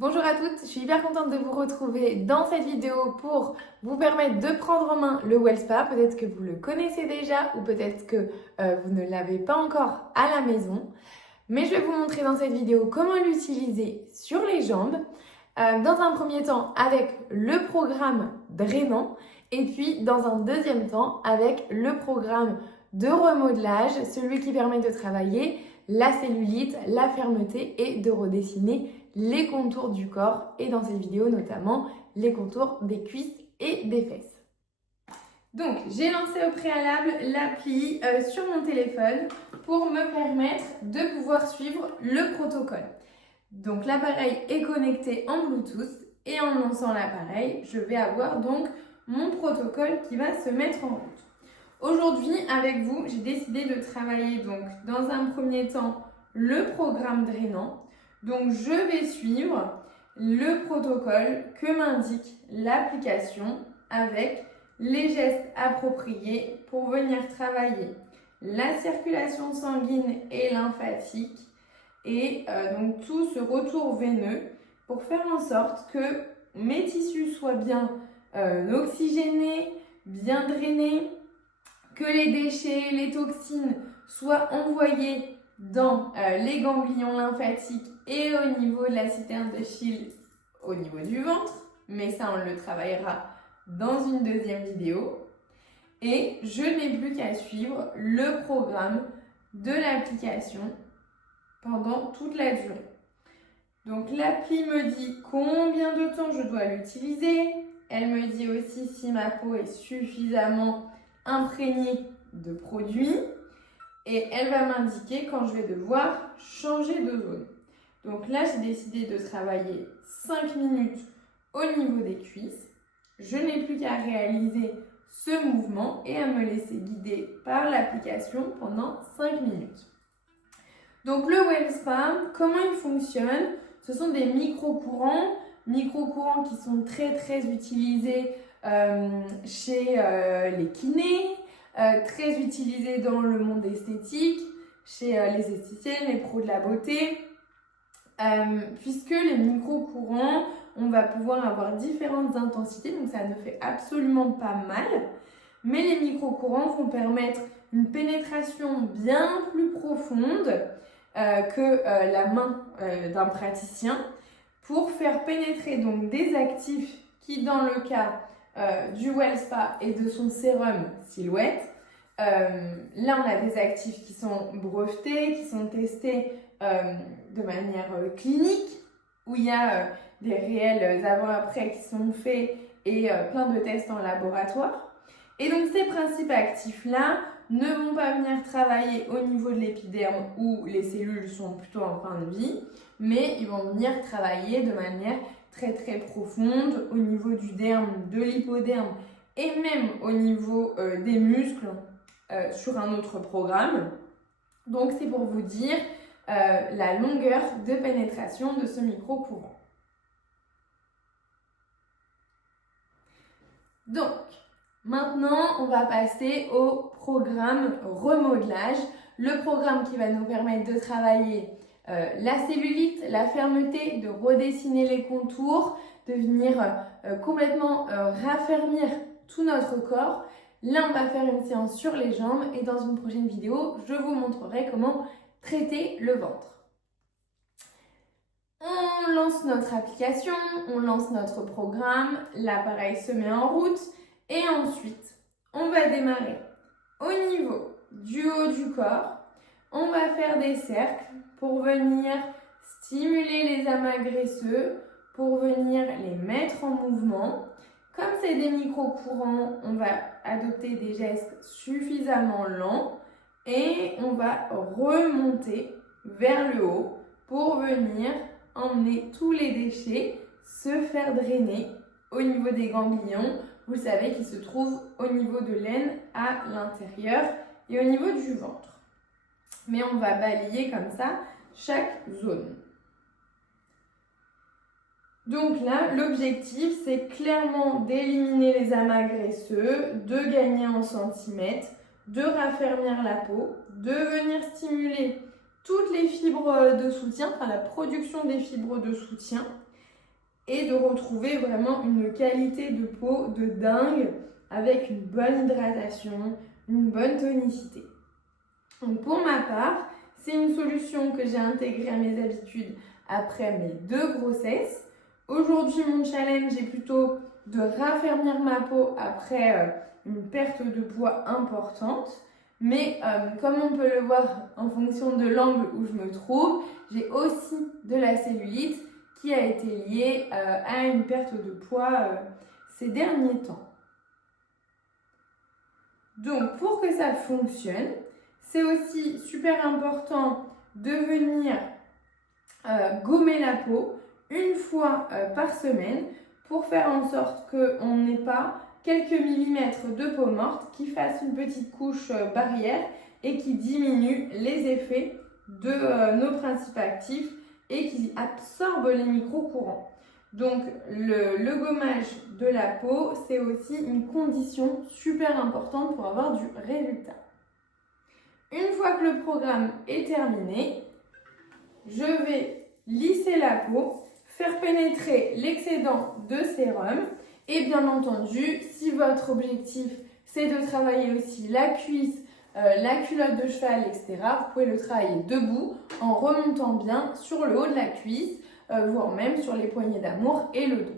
Bonjour à toutes, je suis hyper contente de vous retrouver dans cette vidéo pour vous permettre de prendre en main le WellSpa. Peut-être que vous le connaissez déjà ou peut-être que vous ne l'avez pas encore à la maison. Mais je vais vous montrer dans cette vidéo comment l'utiliser sur les jambes. Dans un premier temps avec le programme drainant et puis dans un deuxième temps avec le programme de remodelage, celui qui permet de travailler la cellulite, la fermeté et de redessiner les contours du corps et dans cette vidéo notamment les contours des cuisses et des fesses. Donc j'ai lancé au préalable l'appli sur mon téléphone pour me permettre de pouvoir suivre le protocole. Donc l'appareil est connecté en Bluetooth et en lançant l'appareil, je vais avoir donc mon protocole qui va se mettre en route. Aujourd'hui, avec vous, j'ai décidé de travailler donc dans un premier temps le programme drainant. Donc je vais suivre le protocole que m'indique l'application avec les gestes appropriés pour venir travailler la circulation sanguine et lymphatique et donc tout ce retour veineux pour faire en sorte que mes tissus soient bien oxygénés, bien drainés, que les déchets, les toxines soient envoyés dans les ganglions lymphatiques et au niveau de la citerne de Schill, au niveau du ventre, mais ça on le travaillera dans une deuxième vidéo. Et je n'ai plus qu'à suivre le programme de l'application pendant toute la durée. Donc l'appli me dit combien de temps je dois l'utiliser. Elle me dit aussi si ma peau est suffisamment imprégnée de produits. Et elle va m'indiquer quand je vais devoir changer de zone. Donc là, j'ai décidé de travailler 5 minutes au niveau des cuisses. Je n'ai plus qu'à réaliser ce mouvement et à me laisser guider par l'application pendant 5 minutes. Donc le WellSpa, comment il fonctionne? Ce sont des micro-courants qui sont très utilisés chez les kinés, très utilisés dans le monde esthétique, chez les esthéticiennes, les pros de la beauté, puisque les micro-courants, on va pouvoir avoir différentes intensités, donc ça ne fait absolument pas mal, mais les micro-courants vont permettre une pénétration bien plus profonde que la main d'un praticien pour faire pénétrer donc des actifs qui, dans le cas du WellSpa et de son sérum Silhouette, là on a des actifs qui sont brevetés, qui sont testés de manière clinique, où il y a des réels avant-après qui sont faits et plein de tests en laboratoire. Et donc ces principes actifs-là ne vont pas venir travailler au niveau de l'épiderme où les cellules sont plutôt en fin de vie, mais ils vont venir travailler de manière très profonde au niveau du derme, de l'hypoderme et même au niveau des muscles sur un autre programme. Donc c'est pour vous dire la longueur de pénétration de ce micro-courant. Donc, maintenant, on va passer au programme remodelage, le programme qui va nous permettre de travailler la cellulite, la fermeté, de redessiner les contours, de venir complètement raffermir tout notre corps. Là, on va faire une séance sur les jambes et dans une prochaine vidéo, je vous montrerai comment traiter le ventre. On lance notre application, on lance notre programme, l'appareil se met en route et ensuite, on va démarrer au niveau du haut du corps. On va faire des cercles pour venir stimuler les amas graisseux, pour venir les mettre en mouvement. Comme c'est des micro-courants, on va adopter des gestes suffisamment lents et on va remonter vers le haut pour venir emmener tous les déchets se faire drainer au niveau des ganglions. Vous savez qu'ils se trouvent au niveau de l'aine à l'intérieur et au niveau du ventre. Mais on va balayer comme ça chaque zone. Donc là, l'objectif, c'est clairement d'éliminer les amas graisseux, de gagner en centimètres, de raffermir la peau, de venir stimuler toutes les fibres de soutien, enfin la production des fibres de soutien, et de retrouver vraiment une qualité de peau de dingue avec une bonne hydratation, une bonne tonicité. Donc pour ma part, c'est une solution que j'ai intégrée à mes habitudes après mes 2 grossesses. Aujourd'hui, mon challenge est plutôt de raffermir ma peau après une perte de poids importante. Mais comme on peut le voir en fonction de l'angle où je me trouve, j'ai aussi de la cellulite qui a été liée à une perte de poids ces derniers temps. Donc pour que ça fonctionne, c'est aussi super important de venir gommer la peau une fois par semaine pour faire en sorte qu'on n'ait pas quelques millimètres de peau morte qui fassent une petite couche barrière et qui diminue les effets de nos principes actifs et qui absorbe les micro-courants. Donc le gommage de la peau, c'est aussi une condition super importante pour avoir du résultat. Une fois que le programme est terminé, je vais lisser la peau, faire pénétrer l'excédent de sérum et bien entendu, si votre objectif c'est de travailler aussi la cuisse, la culotte de cheval, etc., vous pouvez le travailler debout en remontant bien sur le haut de la cuisse, voire même sur les poignées d'amour et le dos.